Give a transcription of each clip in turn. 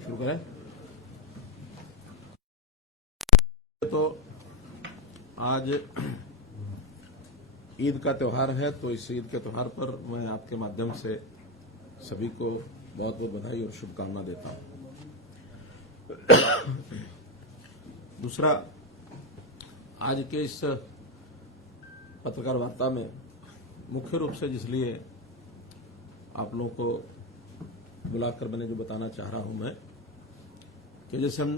शुरू करें। तो आज ईद का त्यौहार है, तो इस ईद के त्यौहार पर मैं आपके माध्यम से सभी को बहुत बहुत बधाई और शुभकामना देता हूं। दूसरा, आज के इस पत्रकार वार्ता में मुख्य रूप से जिसलिए आप लोगों को बुलाकर मैंने जो बताना चाह रहा हूं मैं, कि जैसे हम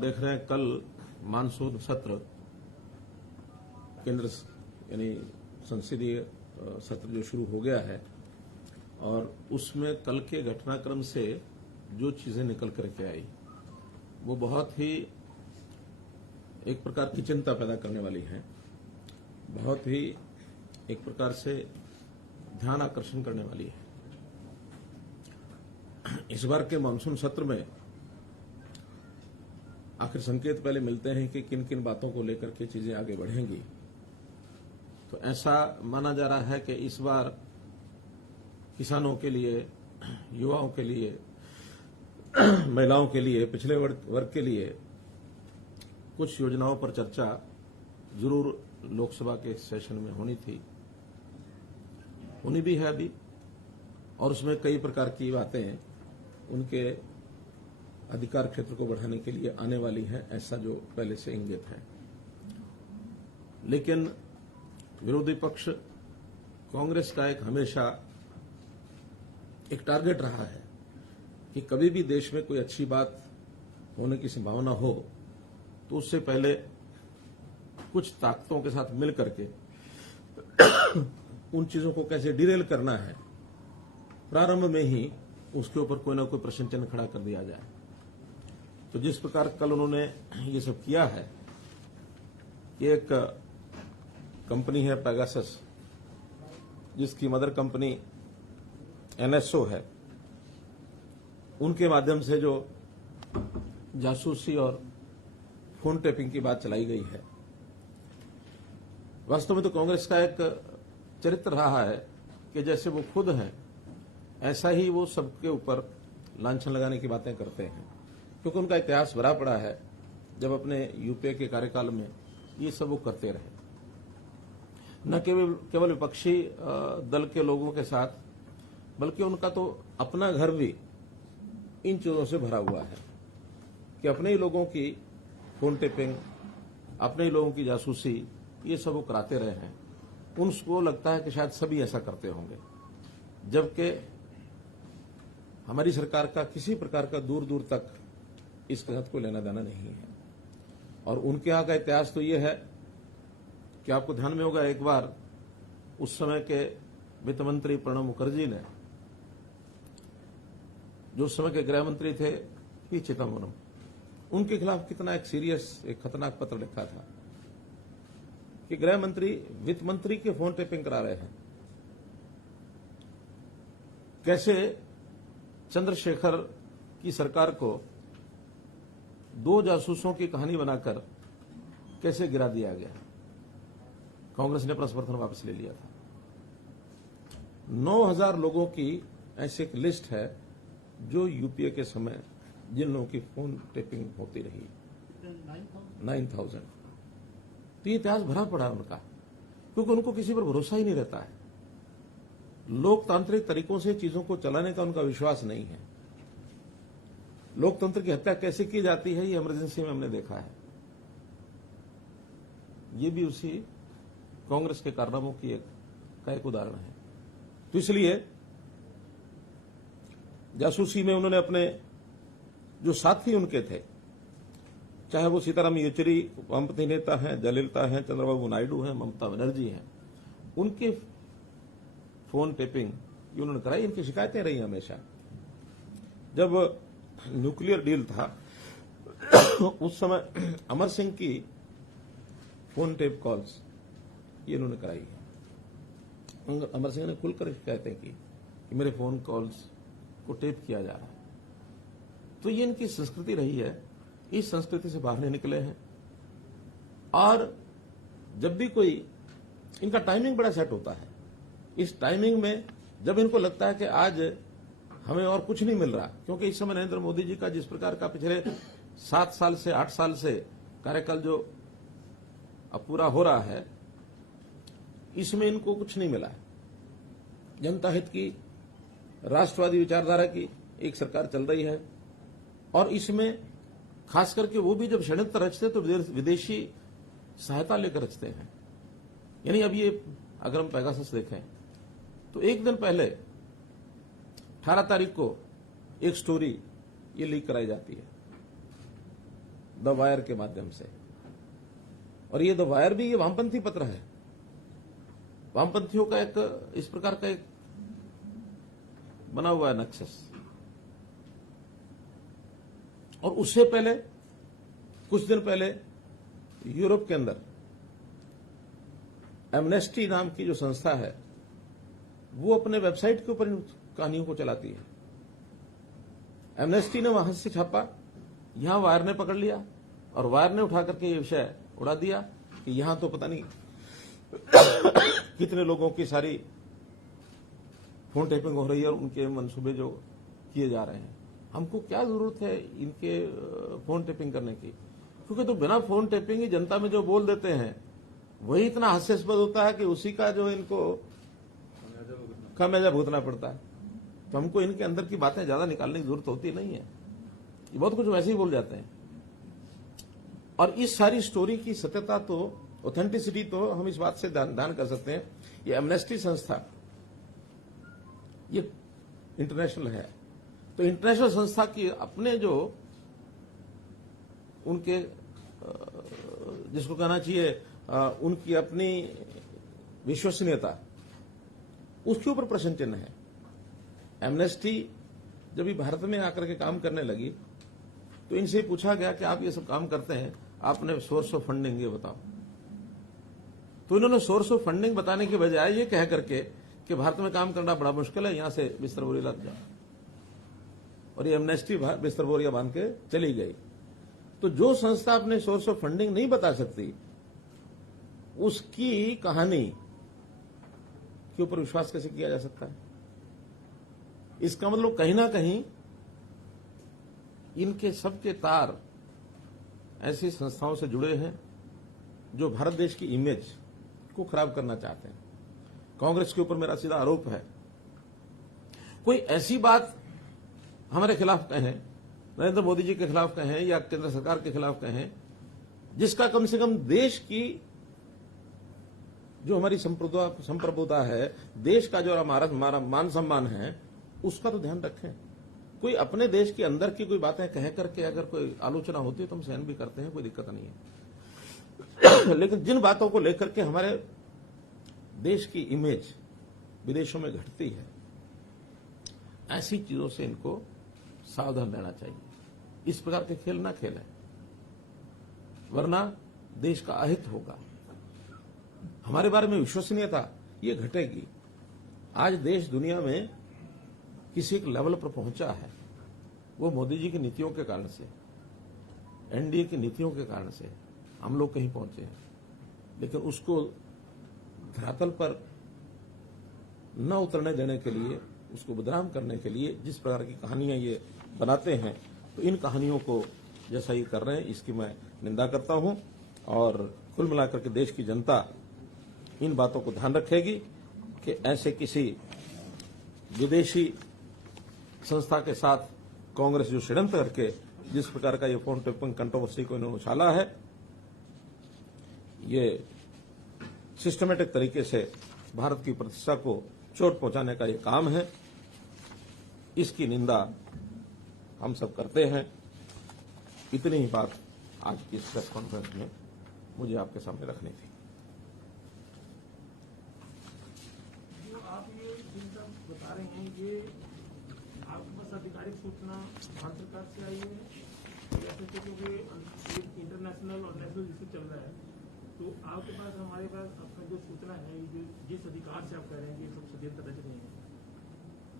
देख रहे हैं कल मानसून सत्र केंद्र यानी संसदीय सत्र जो शुरू हो गया है, और उसमें कल के घटनाक्रम से जो चीजें निकल करके आई वो बहुत ही एक प्रकार की चिंता पैदा करने वाली है, बहुत ही एक प्रकार से ध्यान आकर्षण करने वाली है। इस बार के मानसून सत्र में आखिर संकेत पहले मिलते हैं कि किन किन बातों को लेकर के चीजें आगे बढ़ेंगी। तो ऐसा माना जा रहा है कि इस बार किसानों के लिए, युवाओं के लिए, महिलाओं के लिए, पिछड़े वर्ग के लिए कुछ योजनाओं पर चर्चा जरूर लोकसभा के सेशन में होनी थी, होनी भी है अभी, और उसमें कई प्रकार की बातें उनके अधिकार क्षेत्र को बढ़ाने के लिए आने वाली है, ऐसा जो पहले से इंगित है। लेकिन विरोधी पक्ष कांग्रेस का एक हमेशा एक टारगेट रहा है कि कभी भी देश में कोई अच्छी बात होने की संभावना हो तो उससे पहले कुछ ताकतों के साथ मिल करके उन चीजों को कैसे डिरेल करना है, प्रारंभ में ही उसके ऊपर कोई ना कोई प्रश्न चिन्ह खड़ा कर दिया जाए। तो जिस प्रकार कल उन्होंने ये सब किया है कि एक कंपनी है पेगासस, जिसकी मदर कंपनी एनएसओ है, उनके माध्यम से जो जासूसी और फोन टेपिंग की बात चलाई गई है, वास्तव में तो कांग्रेस का एक चरित्र रहा है कि जैसे वो खुद हैं ऐसा ही वो सबके ऊपर लांछन लगाने की बातें करते हैं, क्योंकि उनका इतिहास भरा पड़ा है। जब अपने यूपीए के कार्यकाल में ये सब वो करते रहे, न केवल विपक्षी दल के लोगों के साथ, बल्कि उनका तो अपना घर भी इन चीजों से भरा हुआ है कि अपने ही लोगों की फोन टेपिंग, अपने ही लोगों की जासूसी, ये सब वो कराते रहे हैं। उनको लगता है कि शायद सभी ऐसा करते होंगे, जबकि हमारी सरकार का किसी प्रकार का दूर दूर तक इसके साथ कोई लेना देना नहीं है। और उनके यहां का इतिहास तो ये है कि आपको ध्यान में होगा, एक बार उस समय के वित्त मंत्री प्रणब मुखर्जी ने, जो उस समय के गृह मंत्री थे पी चिदम्बरम, उनके खिलाफ कितना एक सीरियस, एक खतरनाक पत्र लिखा था कि गृह मंत्री वित्त मंत्री के फोन टेपिंग करा रहे हैं। कैसे चंद्रशेखर की सरकार को दो जासूसों की कहानी बनाकर कैसे गिरा दिया गया। कांग्रेस ने अपना समर्थन वापस ले लिया था। 9000 लोगों की ऐसी एक लिस्ट है जो यूपीए के समय जिन लोगों की फोन टेपिंग होती रही, 9000। तो ये इतिहास भरा पड़ा है उनका, क्योंकि उनको किसी पर भरोसा ही नहीं रहता है। लोकतांत्रिक तरीकों से चीजों को चलाने का उनका विश्वास नहीं है। लोकतंत्र की हत्या कैसे की जाती है, ये इमरजेंसी में हमने देखा है। ये भी उसी कांग्रेस के कारनामों की एक उदाहरण है। तो इसलिए जासूसी में उन्होंने अपने जो साथी उनके थे, चाहे वो सीताराम येचुरी वामपंथी नेता हैं, जयललिता हैं, चंद्रबाबू नायडू हैं, ममता बनर्जी हैं, उनके फोन टेपिंग ये उन्होंने कराई। इनकी शिकायतें रही हमेशा। जब न्यूक्लियर डील था उस समय अमर सिंह की फोन टेप कॉल्स ये इन्होंने कराई है। अमर सिंह ने खुलकर शिकायतें की कि मेरे फोन कॉल्स को टेप किया जा रहा है। तो ये इनकी संस्कृति रही है। इस संस्कृति से बाहर नहीं निकले हैं। और जब भी कोई इनका टाइमिंग बड़ा सेट होता है। इस टाइमिंग में जब इनको लगता है कि आज हमें और कुछ नहीं मिल रहा, क्योंकि इस समय नरेंद्र मोदी जी का जिस प्रकार का पिछले 7 साल से 8 साल से कार्यकाल जो अब पूरा हो रहा है, इसमें इनको कुछ नहीं मिला है। जनता हित की, राष्ट्रवादी विचारधारा की एक सरकार चल रही है, और इसमें खास करके वो भी जब षड्यंत्र रचते तो विदेशी सहायता लेकर रचते हैं। यानी अब ये अगर हम पेगासस देखें तो एक दिन पहले 18 तारीख को एक स्टोरी ये लीक कराई जाती है द वायर के माध्यम से, और ये द वायर भी ये वामपंथी पत्र है, वामपंथियों का एक इस प्रकार का एक बना हुआ है नक्शस। और उससे पहले कुछ दिन पहले यूरोप के अंदर एमनेस्टी नाम की जो संस्था है वो अपने वेबसाइट के ऊपर इन कहानियों को चलाती है। एमनेस्टी ने वहां से छापा, यहां वायर ने पकड़ लिया, और वायर ने उठा करके ये विषय उड़ा दिया कि यहां तो पता नहीं कितने लोगों की सारी फोन टैपिंग हो रही है और उनके मंसूबे जो किए जा रहे हैं। हमको क्या जरूरत है इनके फोन टैपिंग करने की, क्योंकि तो बिना फोन टैपिंग ही जनता में जो बोल देते हैं वही इतना हास्यास्पद होता है कि उसी का जो इनको खामियाजा भुगतना पड़ता है। तो हमको इनके अंदर की बातें ज्यादा निकालने की जरूरत होती नहीं है, ये बहुत कुछ वैसे ही बोल जाते हैं। और इस सारी स्टोरी की सत्यता तो, ऑथेंटिसिटी तो हम इस बात से दान कर सकते हैं, ये एमनेस्टी संस्था ये इंटरनेशनल है, तो इंटरनेशनल संस्था की अपने जो उनके जिसको कहना चाहिए उनकी अपनी विश्वसनीयता, उसके ऊपर प्रश्न चिन्ह है। एमनेस्टी जब भी भारत में आकर के काम करने लगी तो इनसे पूछा गया कि आप ये सब काम करते हैं, आपने सोर्स ऑफ फंडिंग ये बताओ। तो इन्होंने सोर्स ऑफ फंडिंग बताने के बजाय ये कह करके कि भारत में काम करना बड़ा मुश्किल है, यहां से बिस्तर बोरी लग जाओ, और ये एमनेस्टी बिस्तर बोरिया बांध के चली गई। तो जो संस्था अपने सोर्स ऑफ फंडिंग नहीं बता सकती, उसकी कहानी के ऊपर विश्वास कैसे किया जा सकता है? इसका मतलब कहीं ना कहीं इनके सबके तार ऐसी संस्थाओं से जुड़े हैं जो भारत देश की इमेज को खराब करना चाहते हैं। कांग्रेस के ऊपर मेरा सीधा आरोप है, कोई ऐसी बात हमारे खिलाफ कहें, नरेंद्र मोदी जी के खिलाफ कहें या केंद्र सरकार के खिलाफ कहें, जिसका कम से कम देश की जो हमारी संप्रभुता है, देश का जो हमारा मान सम्मान है, उसका तो ध्यान रखें। कोई अपने देश के अंदर की कोई बातें कह करके अगर कोई आलोचना होती है तो हम सहन भी करते हैं, कोई दिक्कत नहीं है। लेकिन जिन बातों को लेकर के हमारे देश की इमेज विदेशों में घटती है, ऐसी चीजों से इनको सावधान रहना चाहिए। इस प्रकार के खेल ना खेलें, वरना देश का अहित होगा, हमारे बारे में विश्वसनीयता ये घटेगी। आज देश दुनिया में किसी एक लेवल पर पहुंचा है, वो मोदी जी की नीतियों के कारण से, एनडीए की नीतियों के कारण से हम लोग कहीं पहुंचे हैं। लेकिन उसको धरातल पर न उतरने देने के लिए, उसको बदनाम करने के लिए जिस प्रकार की कहानियां ये बनाते हैं, तो इन कहानियों को जैसा ये कर रहे हैं इसकी मैं निंदा करता हूं। और कुल मिलाकर के देश की जनता इन बातों को ध्यान रखेगी कि ऐसे किसी विदेशी संस्था के साथ कांग्रेस जो षड्यंत्र करके जिस प्रकार का ये फोन टैपिंग कंट्रोवर्सी को इन्होंने उछाला है, ये सिस्टमेटिक तरीके से भारत की प्रतिष्ठा को चोट पहुंचाने का ये काम है। इसकी निंदा हम सब करते हैं। इतनी ही बात आज की इस प्रेस कॉन्फ्रेंस में मुझे आपके सामने रखनी थी। जो आप ये चिंता बता रहे हैं, ये आपके पास आधिकारिक सूचना भारत सरकार से आई है, जैसे क्योंकि इंटरनेशनल और नेशनल जिससे चल रहा है, तो आपके पास, हमारे पास अपना जो सूचना है, जिस अधिकार से आप कह रहे हैं कि सब षड्यंत्र रच रहे हैं,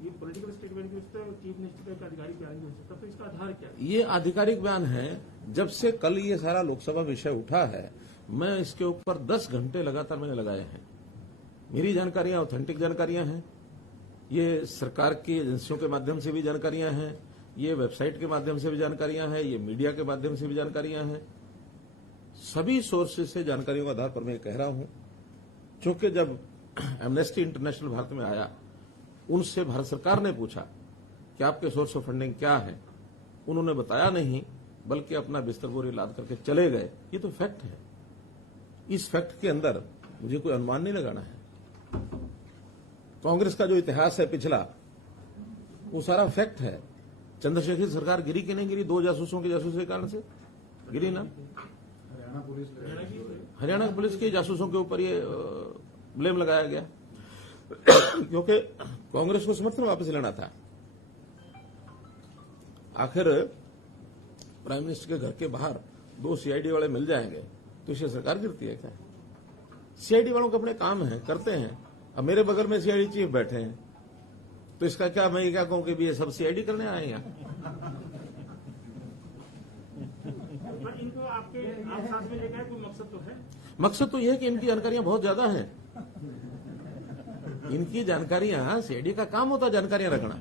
ये पॉलिटिकल स्टेटमेंट की चीफ मिनिस्टर का आधिकारिक बयान नहीं हो सकता, तो इसका आधार क्या है? ये आधिकारिक बयान है। जब से कल ये सारा लोकसभा विषय उठा है, मैं इसके ऊपर 10 घंटे लगातार मैंने लगाए हैं। मेरी जानकारियां ऑथेंटिक जानकारियां हैं। ये सरकार की एजेंसियों के माध्यम से भी जानकारियां हैं, ये वेबसाइट के माध्यम से भी जानकारियां हैं, ये मीडिया के माध्यम से भी जानकारियां हैं। सभी सोर्सेज से जानकारियों के आधार पर मैं कह रहा हूं। चूंकि जब एमनेस्टी इंटरनेशनल भारत में आया, उनसे भारत सरकार ने पूछा कि आपके सोर्स ऑफ फंडिंग क्या है। उन्होंने बताया नहीं, बल्कि अपना बिस्तर बोरी लाद करके चले गए। ये तो फैक्ट है। इस फैक्ट के अंदर मुझे कोई अनुमान नहीं लगाना है। कांग्रेस का जो इतिहास है पिछला, वो सारा फैक्ट है। चंद्रशेखर सरकार गिरी कि नहीं गिरी? 2 जासूसों के जासूसी के कारण से गिरी ना। हरियाणा पुलिस के जासूसों के ऊपर ये ब्लेम लगाया गया क्योंकि कांग्रेस को समर्थन वापस लेना था। आखिर प्राइम मिनिस्टर के घर के बाहर 2 सीआईडी वाले मिल जाएंगे तो इसे सरकार गिरती है क्या? सीआईडी वालों के अपने काम है, करते हैं। अब मेरे बगल में सीआईडी चीफ बैठे हैं, तो इसका क्या मैं क्या कहूं कि भी ये सब सीआईडी करने आए हैं यहाँ? पर इनको आपके आप साथ में लेकर कोई मकसद तो है? मकसद तो यह है कि इनकी जानकारियां बहुत ज्यादा हैं। इनकी जानकारियां, सीआईडी का काम होता है जानकारियां रखना,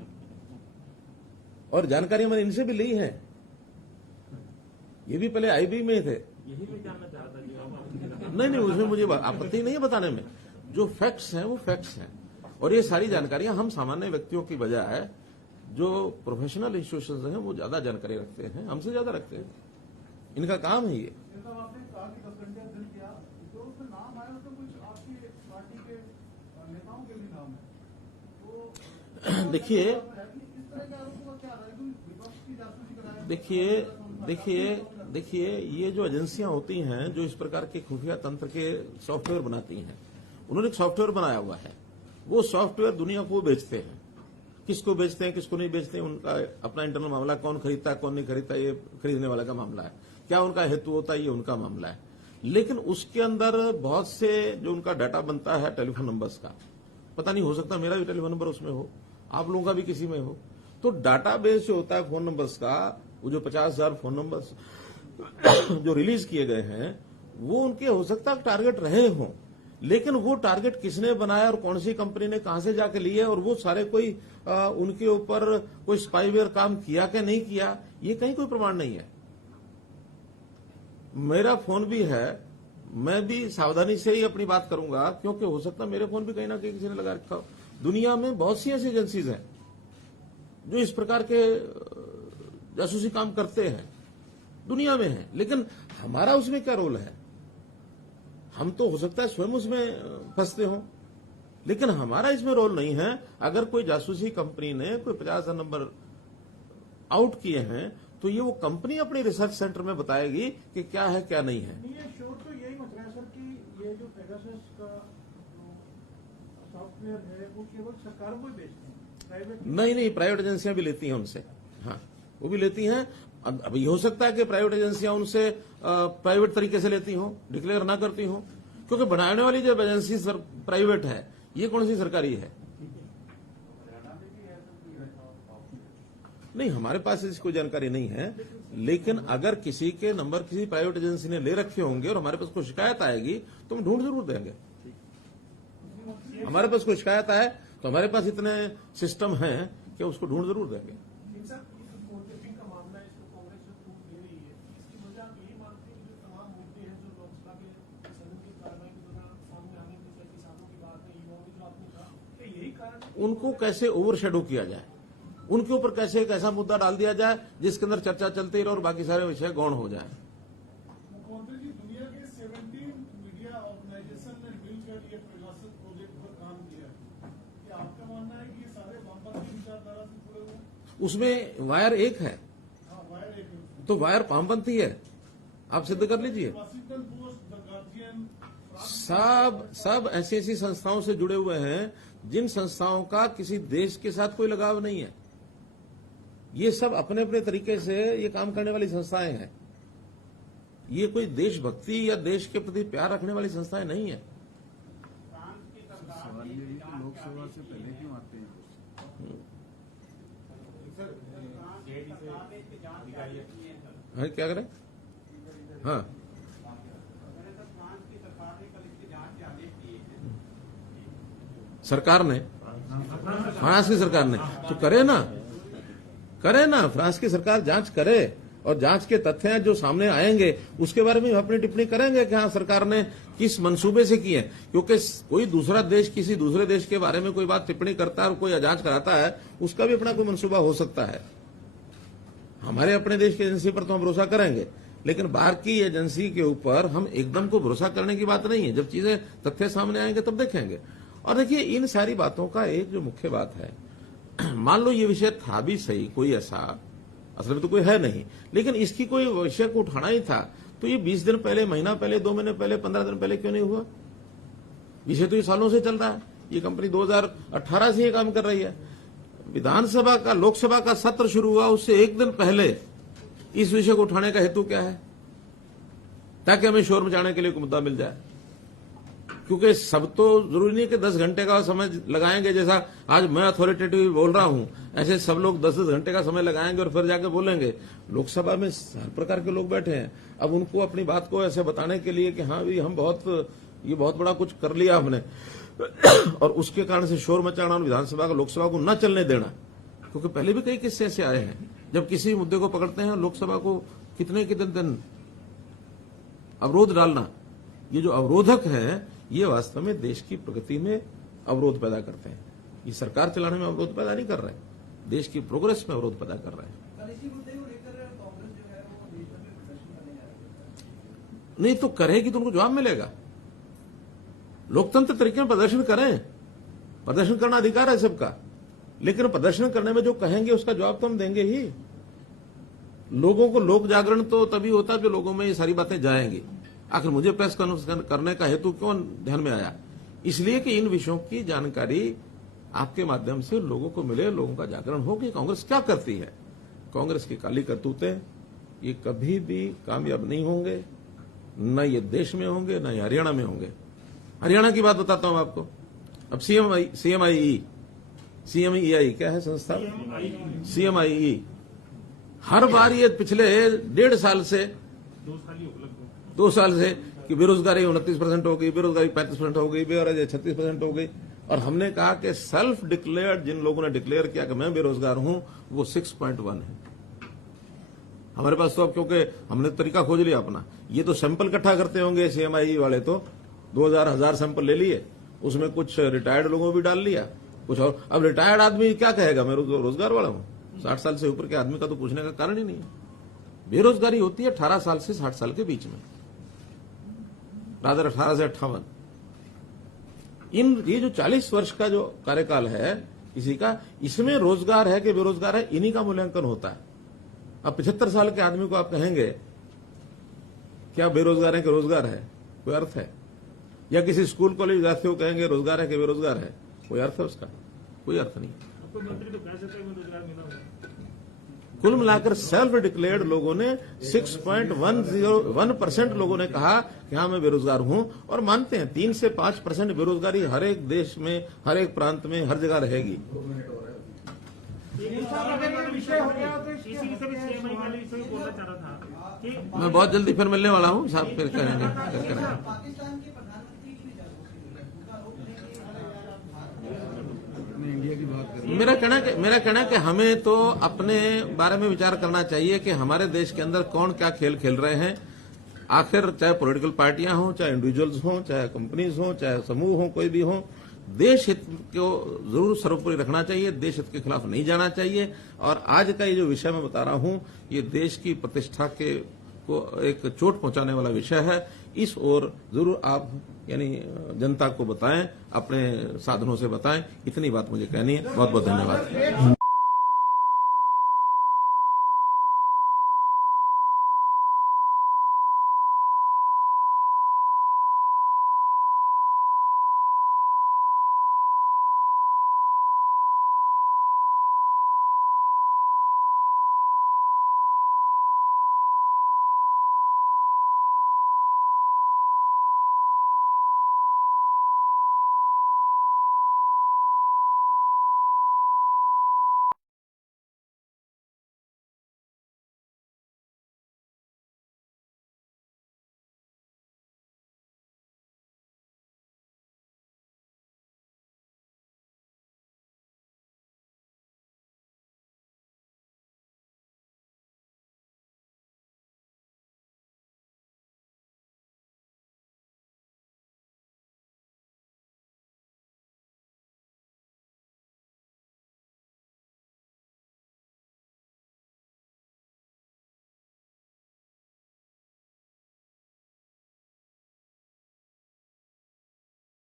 और जानकारियां मैंने इनसे भी ली हैं। ये भी पहले आईबी में थे। यही मैं जानना चाह रहा था जी। नहीं, उसमें मुझे आपत्ति नहीं है बताने में। जो फैक्ट्स हैं वो फैक्ट्स हैं, और ये सारी जानकारियां हम सामान्य व्यक्तियों की बजाय जो प्रोफेशनल इंस्टीट्यूशंस हैं वो ज्यादा जानकारी रखते हैं, हमसे ज्यादा रखते हैं। इनका काम है ये। आपने कहा कि 10 घंटे अध्ययन किया, जो उसमें नाम आया उसमें कुछ आपकी पार्टी के नेताओं के भी नाम है, तो देखिए इस तरह के आरोपों का क्या रहा है? विपक्ष की जासूसी कराया। देखिए ये जो एजेंसियां होती हैं जो इस प्रकार के खुफिया तंत्र के सॉफ्टवेयर बनाती हैं, उन्होंने एक सॉफ्टवेयर बनाया हुआ है। वो सॉफ्टवेयर दुनिया को बेचते हैं। किसको बेचते हैं, किसको नहीं बेचते हैं, उनका अपना इंटरनल मामला। कौन खरीदता है, कौन नहीं खरीदता, ये खरीदने वाले का मामला है। क्या उनका हेतु होता है, ये उनका मामला है। लेकिन उसके अंदर बहुत से जो उनका डाटा बनता है टेलीफोन नंबर्स का, पता नहीं, हो सकता मेरा भी टेलीफोन नंबर उसमें हो, आप लोगों का भी किसी में हो। तो डाटाबेस जो होता है फोन नंबर्स का, वो जो 50,000 फोन नंबर्स जो रिलीज किए गए हैं, वो उनके हो सकता है टारगेट रहे हों, लेकिन वो टारगेट किसने बनाया और कौन सी कंपनी ने कहां से जाके लिए, और वो सारे कोई उनके ऊपर कोई स्पाईवेयर काम किया कि नहीं किया, ये कहीं कोई प्रमाण नहीं है। मेरा फोन भी है, मैं भी सावधानी से ही अपनी बात करूंगा, क्योंकि हो सकता है मेरे फोन भी कहीं ना कहीं किसी ने लगा रखा हो। दुनिया में बहुत सी ऐसी एजेंसीज हैं जो इस प्रकार के जासूसी काम करते हैं, दुनिया में है। लेकिन हमारा उसमें क्या रोल है? हम तो हो सकता है स्वयं उसमें फंसते हो, लेकिन हमारा इसमें रोल नहीं है। अगर कोई जासूसी कंपनी ने कोई 50,000 नंबर आउट किए हैं, तो ये वो कंपनी अपनी रिसर्च सेंटर में बताएगी कि क्या है क्या नहीं है। ये शोर तो यही मच रहा है सर कि ये जो पेगासस का जो सॉफ्टवेयर है वो केवल सरकारों को ही बेचते हैं, प्राइवेट नहीं, प्राइवेट एजेंसियां भी लेती हैं उनसे। हाँ, वो भी लेती हैं। अब ये हो सकता है कि प्राइवेट एजेंसियां उनसे प्राइवेट तरीके से लेती हों, डिक्लेयर ना करती हों, क्योंकि बनाने वाली जब एजेंसी प्राइवेट है, ये कौन सी सरकारी है? नहीं, हमारे पास इसकी कोई जानकारी नहीं है। लेकिन अगर किसी के नंबर किसी प्राइवेट एजेंसी ने ले रखे होंगे और हमारे पास कोई शिकायत आएगी तो हम ढूंढ जरूर देंगे। हमारे पास कोई शिकायत आए तो हमारे पास इतने सिस्टम हैं कि उसको ढूंढ जरूर देंगे। उनको कैसे ओवरशैडो किया जाए, उनके ऊपर कैसे एक ऐसा मुद्दा डाल दिया जाए जिसके अंदर चर्चा चलती रहे और बाकी सारे विषय गौण हो जाए। मुख्यमंत्री जी, दुनिया के 17 मीडिया ऑर्गेनाइजेशन ने मिलकर ये पेगासस प्रोजेक्ट पर काम किया है। क्या आपका मानना है कि ये सारे वामपंथी विचारधारा से जुड़े हुए हैं? उसमें वायर एक है। हाँ, वायर एक है। तो वायर वामपंथी है, आप सिद्ध कर लीजिए। वाशिंगटन पोस्ट, द गार्जियन, सब ऐसी ऐसी संस्थाओं से जुड़े हुए हैं जिन संस्थाओं का किसी देश के साथ कोई लगाव नहीं है। ये सब अपने अपने तरीके से ये काम करने वाली संस्थाएं हैं। ये कोई देशभक्ति या देश के प्रति प्यार रखने वाली संस्थाएं नहीं है। सवाल ये है कि लोकसभा से पहले क्यों आते हैं? हाँ, क्या करें? हाँ, सरकार ने, फ्रांस की सरकार ने, तो करे ना, फ्रांस की सरकार जांच करे और जांच के तथ्य जो सामने आएंगे उसके बारे में अपनी टिप्पणी करेंगे कि हाँ सरकार ने किस मंसूबे से की है। क्योंकि कोई दूसरा देश किसी दूसरे देश के बारे में कोई बात टिप्पणी करता है और कोई जांच कराता है, उसका भी अपना कोई मंसूबा हो सकता है। हमारे अपने देश की एजेंसी पर तो हम भरोसा करेंगे, लेकिन बाहर की एजेंसी के ऊपर हम एकदम को भरोसा करने की बात नहीं है। जब चीजें तथ्य सामने आएंगे तब देखेंगे। और देखिए, इन सारी बातों का एक जो मुख्य बात है, मान लो ये विषय था भी सही, कोई ऐसा असल में तो कोई है नहीं, लेकिन इसकी कोई विषय को उठाना ही था, तो ये 20 दिन पहले, महीना पहले, 2 महीने पहले, 15 दिन पहले क्यों नहीं हुआ? विषय तो ये सालों से चल रहा है। ये कंपनी 2018 से ये काम कर रही है। विधानसभा का, लोकसभा का सत्र शुरू हुआ उससे 1 दिन पहले इस विषय को उठाने का हेतु क्या है? ताकि हमें शोर मचाने के लिए कोई मुद्दा मिल जाए। क्योंकि सब तो जरूरी नहीं कि 10 घंटे का समय लगाएंगे, जैसा आज मैं अथॉरिटेटिव बोल रहा हूं, ऐसे सब लोग 10-10 घंटे का समय लगाएंगे और फिर जाके बोलेंगे। लोकसभा में हर प्रकार के लोग बैठे हैं, अब उनको अपनी बात को ऐसे बताने के लिए कि हाँ भी हम ये बहुत बड़ा कुछ कर लिया हमने और उसके कारण से शोर मचाना और विधानसभा का लोकसभा को न चलने देना। क्योंकि पहले भी कई किस्से ऐसे आए हैं, जब किसी मुद्दे को पकड़ते हैं लोकसभा को कितने दिन अवरोध डालना, ये जो अवरोधक है ये वास्तव में देश की प्रगति में अवरोध पैदा करते हैं। ये सरकार चलाने में अवरोध पैदा नहीं कर रहे, देश की प्रोग्रेस में अवरोध पैदा कर रहे हैं। नहीं तो करेगी तो उनको जवाब मिलेगा। लोकतंत्र तरीके में प्रदर्शन करें, प्रदर्शन करना अधिकार है सबका, लेकिन प्रदर्शन करने में जो कहेंगे उसका जवाब तो हम देंगे ही। लोगों को लोक जागरण तो तभी होता है जो लोगों में ये सारी बातें जाएंगी। आखिर मुझे प्रेस कॉन्फ्रेंस करने का हेतु क्यों ध्यान में आया? इसलिए कि इन विषयों की जानकारी आपके माध्यम से लोगों को मिले, लोगों का जागरण हो कि कांग्रेस क्या करती है। कांग्रेस की काली करतूतें ये कभी भी कामयाब नहीं होंगे, न ये देश में होंगे, न ये हरियाणा में होंगे। हरियाणा की बात बताता हूं आपको। अब CMEI क्या है संस्था? CMIE हर बार ये पिछले 1.5 साल से 2 साल से कि बेरोजगारी 29% हो गई, बेरोजगारी 35% हो गई, बेरोजगारी 36% हो गई। और हमने कहा कि सेल्फ डिक्लेयर्ड, जिन लोगों ने डिक्लेयर किया कि मैं बेरोजगार हूं, वो 6.1 है। हमारे पास तो अब क्योंकि हमने तरीका खोज लिया अपना, ये तो सैंपल इकट्ठा करते होंगे CMI वाले, तो 2000 सैंपल ले लिए, उसमें कुछ रिटायर्ड लोगों भी डाल लिया, कुछ और। अब रिटायर्ड आदमी क्या कहेगा मैं रोजगार वाला हूं? 60 साल से ऊपर के आदमी का तो पूछने का कारण ही नहीं है। बेरोजगारी होती है 18 साल से 60 साल के बीच में, रादर 18 से 58। ये जो 40 वर्ष का जो कार्यकाल है किसी का, इसमें रोजगार है कि बेरोजगार है, इन्हीं का मूल्यांकन होता है। अब 75 साल के आदमी को आप कहेंगे क्या बेरोजगार है कि रोजगार है, कोई अर्थ है? या किसी स्कूल कॉलेज विद्यार्थियों को कहेंगे रोजगार है कि बेरोजगार है, कोई अर्थ है उसका? कोई अर्थ नहीं। मंत्री तो कह सकते हैं रोजगार मिला हुआ। कुल मिलाकर सेल्फ डिक्लेयर्ड लोगों ने 6.1% लोगों ने कहा कि हाँ मैं बेरोजगार हूं, और मानते हैं 3 से 5% बेरोजगारी हर एक देश में, हर एक प्रांत में, हर जगह रहेगी। मैं बहुत जल्दी फिर मिलने वाला हूं साहब, फिर करेंगे। इंडिया की बात करें, मेरा कहना कि हमें तो अपने बारे में विचार करना चाहिए कि हमारे देश के अंदर कौन क्या खेल खेल रहे हैं। आखिर चाहे पॉलिटिकल पार्टियां हों, चाहे इंडिविजुअल्स हों, चाहे कंपनीज हों, चाहे समूह हों, कोई भी हो, देश हित को जरूर सर्वोपरि रखना चाहिए, देश हित के खिलाफ नहीं जाना चाहिए। और आज का ये जो विषय मैं बता रहा हूं, ये देश की प्रतिष्ठा को एक चोट पहुंचाने वाला विषय है। इस ओर जरूर आप यानी जनता को बताएं, अपने साधनों से बताएं। इतनी बात मुझे कहनी है। बहुत बहुत धन्यवाद।